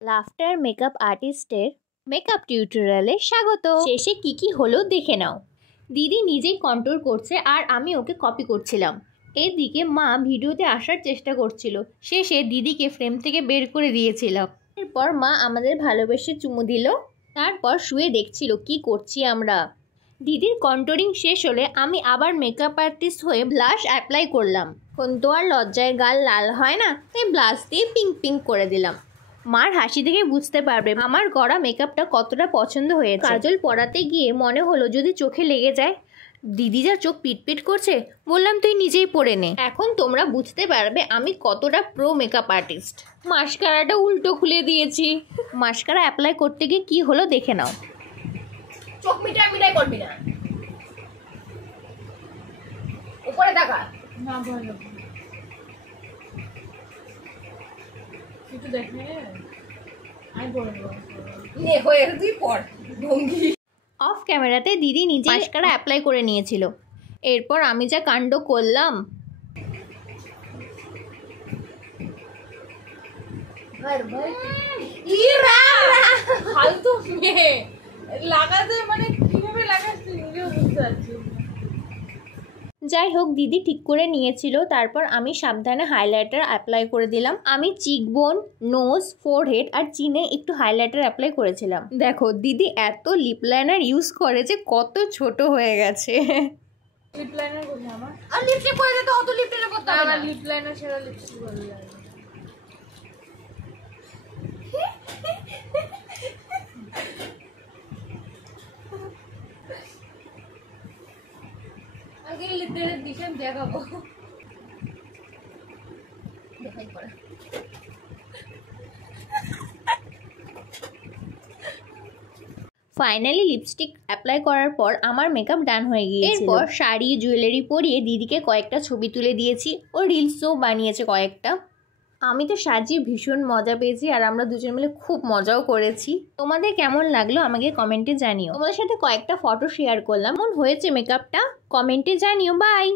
Laughter makeup আর্টিস্টের makeup টিউটোরিয়ালে স্বাগত। শেষে কি হলো দেখে নাও। দিদি নিজেই কন্ট্রোল করছে আর আমি ওকে কপি করছিলাম। এদিকে মা ভিডিওতে আসার চেষ্টা করছিল। শেষে দিদিকে ফ্রেম থেকে বের করে দিয়েছিলাম। এরপর মা আমাদের ভালোবেসে চুমু দিল। তারপর শুয়ে দেখছিল কি করছি আমরা। দিদির কন্ট্রোলিং শেষ হলে আমি আবার মেকআপ আর্টিস্ট হয়ে ব্লাশ অ্যাপ্লাই করলাম। এখন তো আর লজ্জায় গাল লাল হয় না, তাই ব্লাশ দিয়ে পিঙ্ক পিঙ্ক করে দিলাম। মার হাসি দেখে বুঝতে পারবে আমার করা মেকআপটা কতটা পছন্দ হয়েছে। কাজল পরাতে গিয়ে মনে হলো যদি চোখে লেগে যায়। দিদি যা চোখ পিটপিট করছে, বললাম তুই নিজেই পরে নে। এখন তোমরা বুঝতে পারবে আমি কতটা প্রো মেকআপ আর্টিস্ট। মাস্কারাটা উল্টো খুলে দিয়েছি। মাস্কারা অ্যাপ্লাই করতে গিয়ে কি হলো দেখে নাও। চোখ মিটাই করবি না, উপরে তাকা না, ভালো একটু দেখে আই বলবো নে হয়ে তুই পড় ভঙ্গি। অফ ক্যামেরাতে দিদি নিজে মাস্কারা অ্যাপ্লাই করে নিয়েছিল। এরপর আমি যা কাণ্ড করলাম। ফালতু মেয়ে লাগাতে মানে কিভাবে লাগাস তুই নিজেও বুঝতে পারছিস। যাই হোক দিদি ঠিক করে নিয়েছিল। তারপর আমি সাবধানে হাইলাইটার অ্যাপ্লাই করে দিলাম। আমি চিকবোন, নোজ, ফোরহেড আর চিনে একটু হাইলাইটার অ্যাপ্লাই করেছিলাম। দেখো দিদি এত লিপ লাইনার ইউজ করে যে কত ছোট হয়ে গেছে। লিপ লাইনার করতে আমার আর লিপস্টিক পরে যেতে অত লিপস্টিক করতে হবে না। লিপ লাইনার ছাড়া লিপস্টিক ভালো লাগে। আগে লিপস্টিকের ডিজাইন দেখাবো। দেখাই পরে ফাইনালি লিপস্টিক অ্যাপ্লাই করার পর আমার মেকআপ ডান হয়ে গিয়েছিল। এরপর শাড়ি জুয়েলারি পরিয়ে দিদিকে কয়েকটা ছবি তুলে দিয়েছি। ও রিলসও বানিয়েছে কয়েকটা। আমি তো সাজিয়ে ভীষণ মজা পেয়েছি আর আমরা দুজন মিলে খুব মজাও করেছি। তোমাদের কেমন লাগলো আমাকে কমেন্টে জানিও। তোমাদের সাথে কয়েকটা ফটো শেয়ার করলাম। কেমন হয়েছে মেকআপটা কমেন্টে জানিও। বাই।